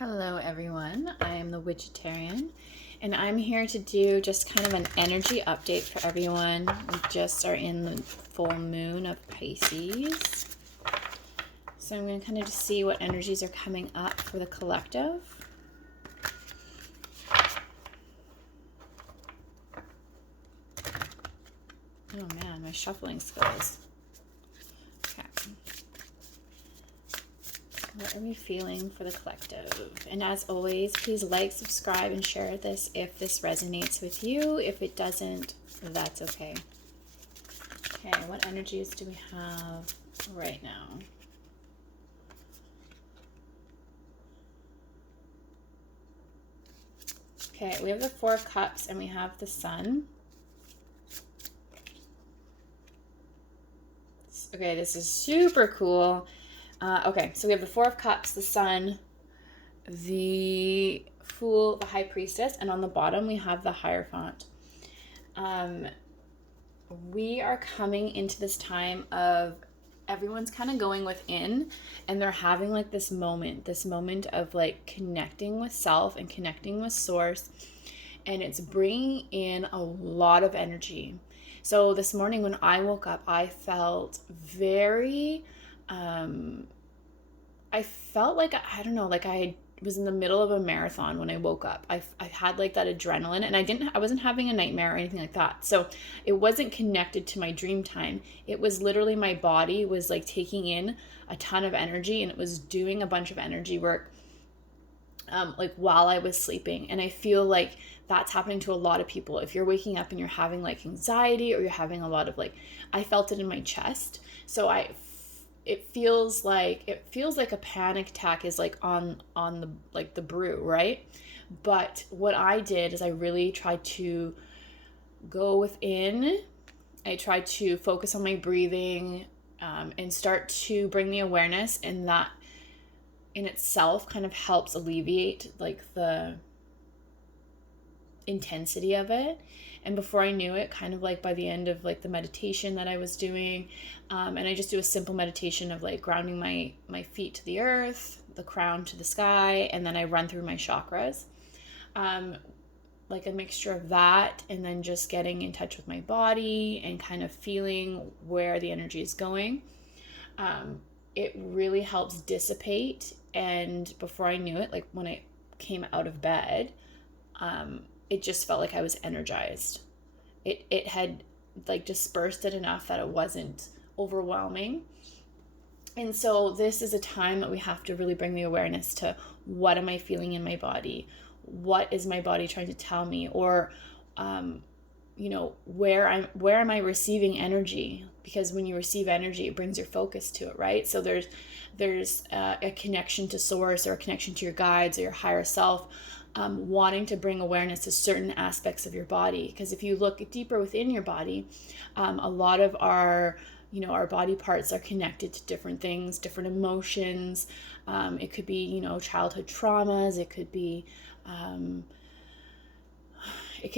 Hello everyone, I am the Thewitchatarian and I'm here to do just kind of an energy update for everyone. We just are in the full moon of Pisces. So I'm going to kind of just see what energies are coming up for the collective. Oh man, my shuffling skills. Okay. What are we feeling for the collective? And as always, please like, subscribe, and share this if this resonates with you. If it doesn't, that's okay. Okay, what energies do we have right now? Okay, we have the Four of Cups and we have the Sun. Okay, this is super cool. Okay, so we have the Four of Cups, the Sun, the Fool, the High Priestess, and on the bottom we have the Hierophant. We are coming into this time of everyone's kind of going within and they're having like this moment of like connecting with self and connecting with source, and it's bringing in a lot of energy. So this morning when I woke up, I felt very I felt like, I don't know, like I was in the middle of a marathon when I woke up. I had like that adrenaline, and I wasn't having a nightmare or anything like that. So it wasn't connected to my dream time. It was literally my body was like taking in a ton of energy, and it was doing a bunch of energy work like while I was sleeping. And I feel like that's happening to a lot of people. If you're waking up and you're having like anxiety or you're having a lot of like, I felt it in my chest. So it feels like a panic attack is like on the like the brew, right? But what I did is I really tried to go within. I tried to focus on my breathing, and start to bring the awareness, and that in itself kind of helps alleviate like the intensity of it. And before I knew it, kind of like by the end of like the meditation that I was doing, and I just do a simple meditation of like grounding my feet to the earth, the crown to the sky, and then I run through my chakras, like a mixture of that and then just getting in touch with my body and kind of feeling where the energy is going. It really helps dissipate. And before I knew it, like when I came out of bed, it just felt like I was energized. It had like dispersed it enough that it wasn't overwhelming. And so this is a time that we have to really bring the awareness to, what am I feeling in my body? What is my body trying to tell me? Or where am I receiving energy? Because when you receive energy, it brings your focus to it, right? So there's a connection to source, or a connection to your guides or your higher self, wanting to bring awareness to certain aspects of your body. Because if you look deeper within your body, a lot of our body parts are connected to different things, different emotions. It could be, childhood traumas. It could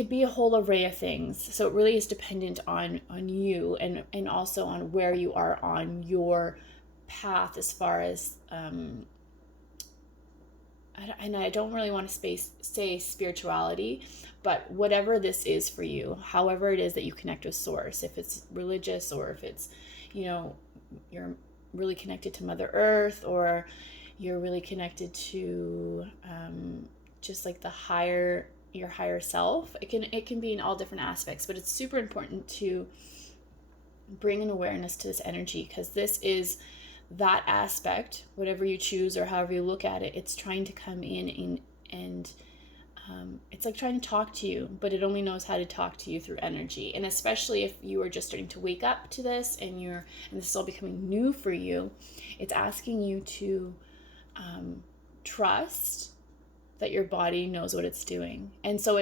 be a whole array of things. So it really is dependent on you, and also on where you are on your path as far as and I don't really want to say spirituality, but whatever this is for you, however it is that you connect with source, if it's religious, or if it's, you're really connected to Mother Earth, or you're really connected to just like your higher self. It can be in all different aspects, but it's super important to bring an awareness to this energy, because this is that aspect, whatever you choose or however you look at it. It's trying to come in and it's like trying to talk to you, but it only knows how to talk to you through energy. And especially if you are just starting to wake up to this, and this is all becoming new for you, it's asking you to trust that your body knows what it's doing. And so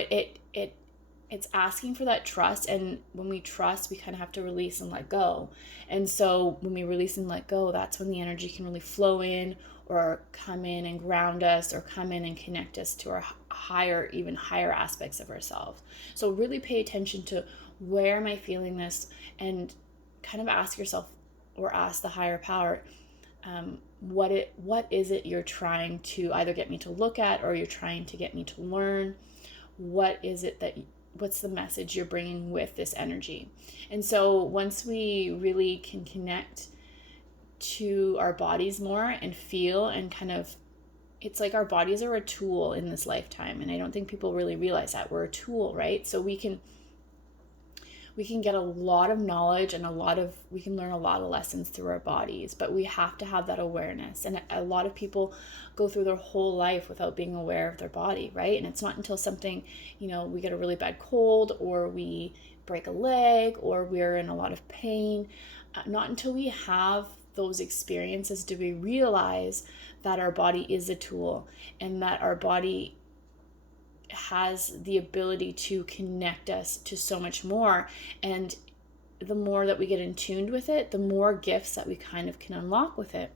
it's asking for that trust. And when we trust, we kind of have to release and let go. And so when we release and let go, that's when the energy can really flow in, or come in and ground us, or come in and connect us to our even higher aspects of ourselves. So really pay attention to, where am I feeling this? And kind of ask yourself, or ask the higher power, what is it you're trying to either get me to look at, or you're trying to get me to learn? What's the message you're bringing with this energy? And so once we really can connect to our bodies more and feel and kind of, it's like our bodies are a tool in this lifetime, and I don't think people really realize that we're a tool, right? So we can get a lot of knowledge, and we can learn a lot of lessons through our bodies, but we have to have that awareness. And a lot of people go through their whole life without being aware of their body, right? And it's not until something, we get a really bad cold, or we break a leg, or we're in a lot of pain, not until we have those experiences do we realize that our body is a tool, and that our body has the ability to connect us to so much more. And the more that we get in tuned with it, the more gifts that we kind of can unlock with it.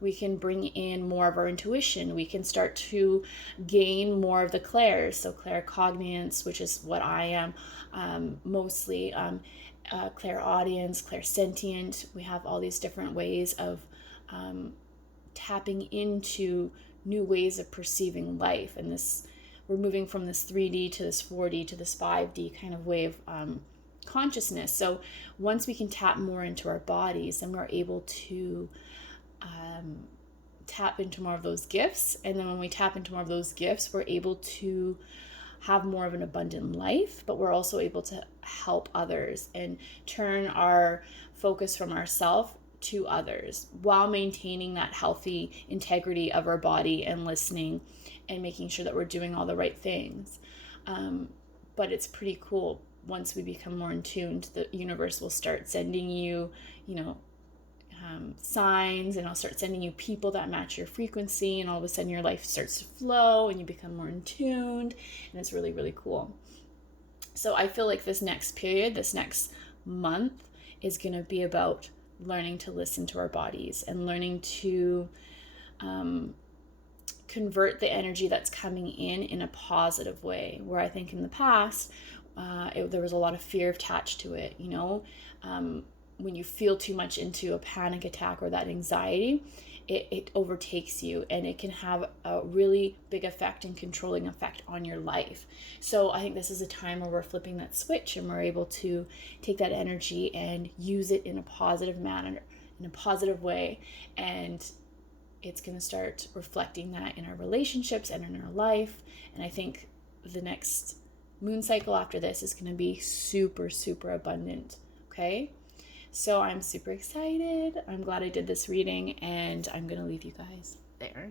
We can bring in more of our intuition. We can start to gain more of the clairs. So claircognizance, which is what I am mostly, clairaudience, clairsentient. We have all these different ways of tapping into new ways of perceiving life. And we're moving from this 3D to this 4D to this 5D kind of way of consciousness. So once we can tap more into our bodies, then we're able to tap into more of those gifts. And then when we tap into more of those gifts, we're able to have more of an abundant life, but we're also able to help others and turn our focus from ourselves to others while maintaining that healthy integrity of our body and listening and making sure that we're doing all the right things. But it's pretty cool. Once we become more in tune, the universe will start sending you, signs, and I'll start sending you people that match your frequency, and all of a sudden your life starts to flow and you become more in tuned, and it's really, really cool. So I feel like this next period, this next month, is going to be about learning to listen to our bodies and learning to convert the energy that's coming in a positive way, where I think in the past there was a lot of fear attached to it. When you feel too much into a panic attack or that anxiety, it overtakes you, and it can have a really big effect and controlling effect on your life. So I think this is a time where we're flipping that switch, and we're able to take that energy and use it in a positive manner, in a positive way. And it's going to start reflecting that in our relationships and in our life. And I think the next moon cycle after this is going to be super, super abundant. Okay? So I'm super excited. I'm glad I did this reading, and I'm going to leave you guys there.